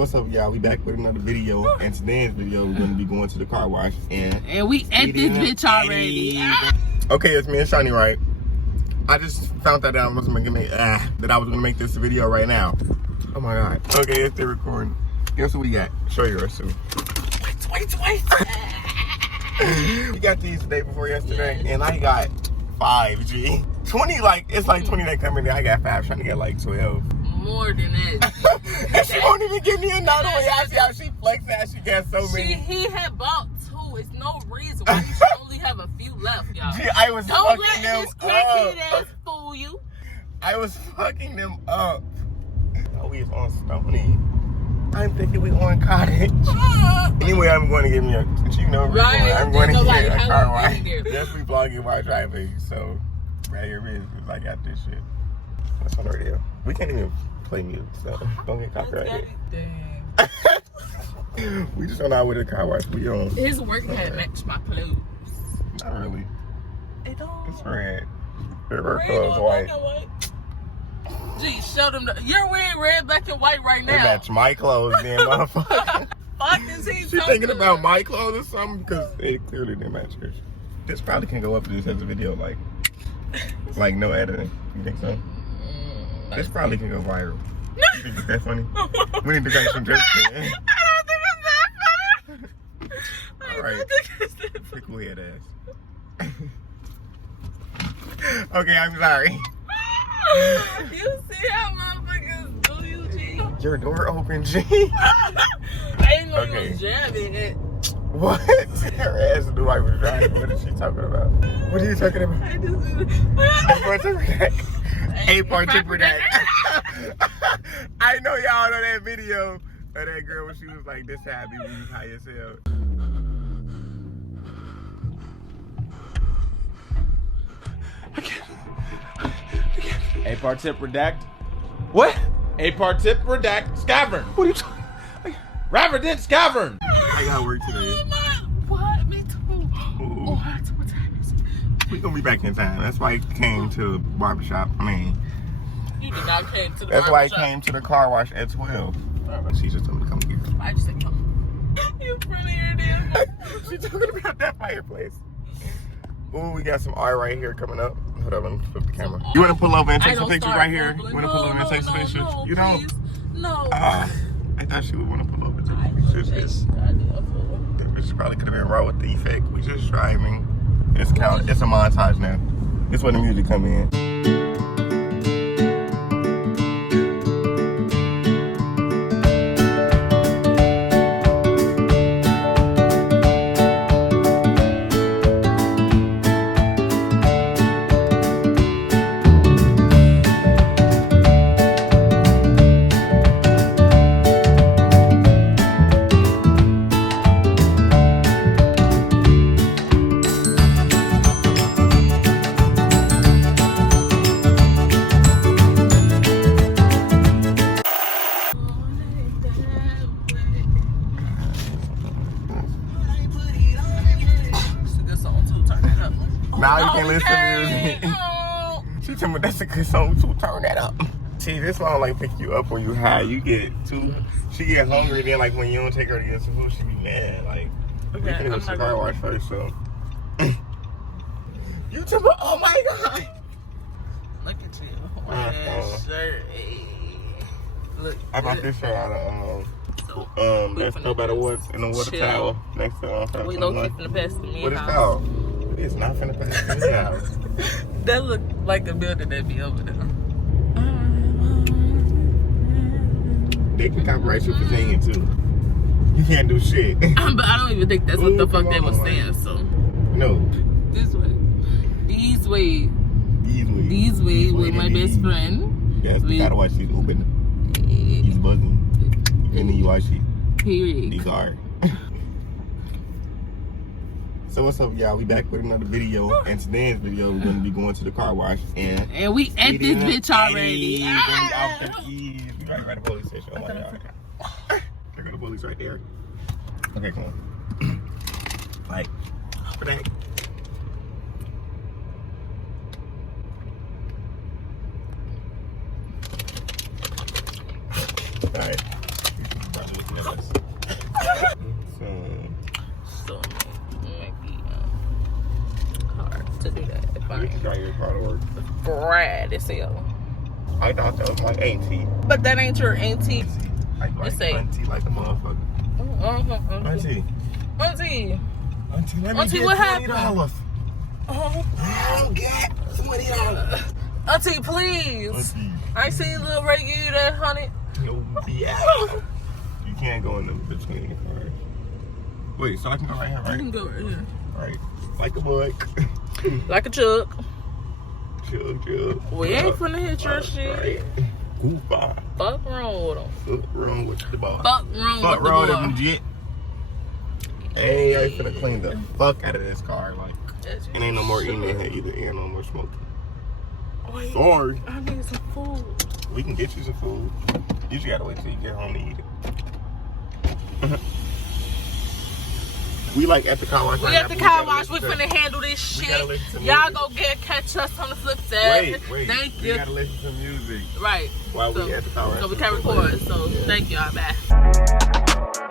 what's up, y'all? We back with another video, and today's video we're gonna be going to the car wash and we at this bitch already. Okay, it's me and Shani, right? I just found that out I was gonna make this video right now. Oh my god. Okay, it's still recording. Guess what we got? Show you us too. Wait. We got these the day before yesterday, and I got 5 G. 20, it's like 20 that come in there. I got 5, trying to get like 12. More than that. And she won't even give me another one. Y'all see how she flexed that? She got so many. He had bought 2. It's no reason why you should only have a few left, y'all. Gee, I was Don't fucking let them this crackhead up. ass fool you. I was fucking them up. Oh, we is on Stony. I'm thinking we on Cottage. Anyway, I'm going to give me a, right, I'm going to get a car wash. There. Yes, we vlogging while driving, so right here it is. I got this shit. What's on the radio? We can't even play music, so don't get copyrighted. We just don't know with the car wash. We on. His work had matched my clothes. Not really. It don't. It's red. Her clothes white. Gee, show them. You're wearing red, black, and white right now. They match my clothes, then, motherfucker. Fuck is he She thinking about my clothes or something? Because it clearly didn't match hers. This probably can go up just as a video, like no editing. You think so? This probably can go viral. You think it's that funny? We need to make some jokes, man. I don't think it's that funny. Alright. Pretty cool head ass. Okay, I'm sorry. You see how motherfuckers do you, G? Your door open, G. I ain't know you was jamming it. What? Her ass do I was driving. What is she talking about? What are you talking about? I just... A particular. I know y'all know that video of that girl when she was like this happy when you high as hell. A partip redact. What? A partip redact. Scavern. What are you talking? Rapper did Scavern. I got work today. What? Me too. Oh, what time is it? We gonna be back in time. That's why I came to the barbershop. You did not came to the that's why I barbershop. came to the car wash at 12. She just told me to come here. I just said come. You prettier than She talking about that fireplace. Ooh, we got some art right here coming up. Hold on, let me flip the camera. You wanna pull over and take some pictures right here? You wanna pull over and take some pictures? You don't? Please. No. I thought she would wanna pull over and take some pictures. This probably could have been raw with the effect. We just driving. It's a montage now. This is when the music come in. Now you can listen to music. She told me that's a good song too. Turn that up. See, this song like pick you up when you high. You get too. She get hungry. Then like when you don't take her to get some food, she be mad. Like we can go to the car wash first. So you told me, oh my god. Look at you. White ass shirt. Look. I bought this shirt out of that's no better what's in the water towel next to we low key finna pass to me. What is called? It's not finna pass to me house. That look like a building that be over there. They can copyright you for singing too. You can't do shit. But I don't even think that's what the fuck they was saying. So no. This way. These way with my best friend. Yes, you gotta watch these open. He's buzzing. And then you watch it. Period. These are. So what's up, y'all? We back with another video, and today's video we're gonna be going to the car wash and we at this bitch already. We right by the police station. Oh my god. There go the police right there. Okay, come on. Like, for that. Alright. to do that. You Fine. got your car to work. Brad, it's hell. I thought that was like auntie. But that ain't your auntie. Like It's a- auntie, like a motherfucker. Auntie. Auntie. Auntie, let me Auntie, get what $20. Uh-huh. I'll get $20. Auntie, please. Auntie. I ain't seen little Ray give you that, honey. Yo, yeah. You can't go in the between the cars. Wait, so I can go right here, You right? can go right here. Right. Like a buck. Like a chuck. Chug. We ain't finna hit your shit. Right. Goofball. Fuck wrong with them. Fuck wrong with the ball. Fuck wrong Fuck with wrong the with boy. them jet. Hey, I finna clean the fuck out of this car. Like, and ain't no more eating in here either. Ain't no more smoking. Wait, Sorry. I need some food. We can get you some food. You just gotta wait till you get home to eat it. We like at the car wash. We right at now, the but car gotta wash. We listen to- finna handle this we shit. gotta listen to Y'all music. go catch us on the flip side. Wait. Thank We you. gotta listen to music Right. while we at the car wash. So we can record. So thank y'all. Bye.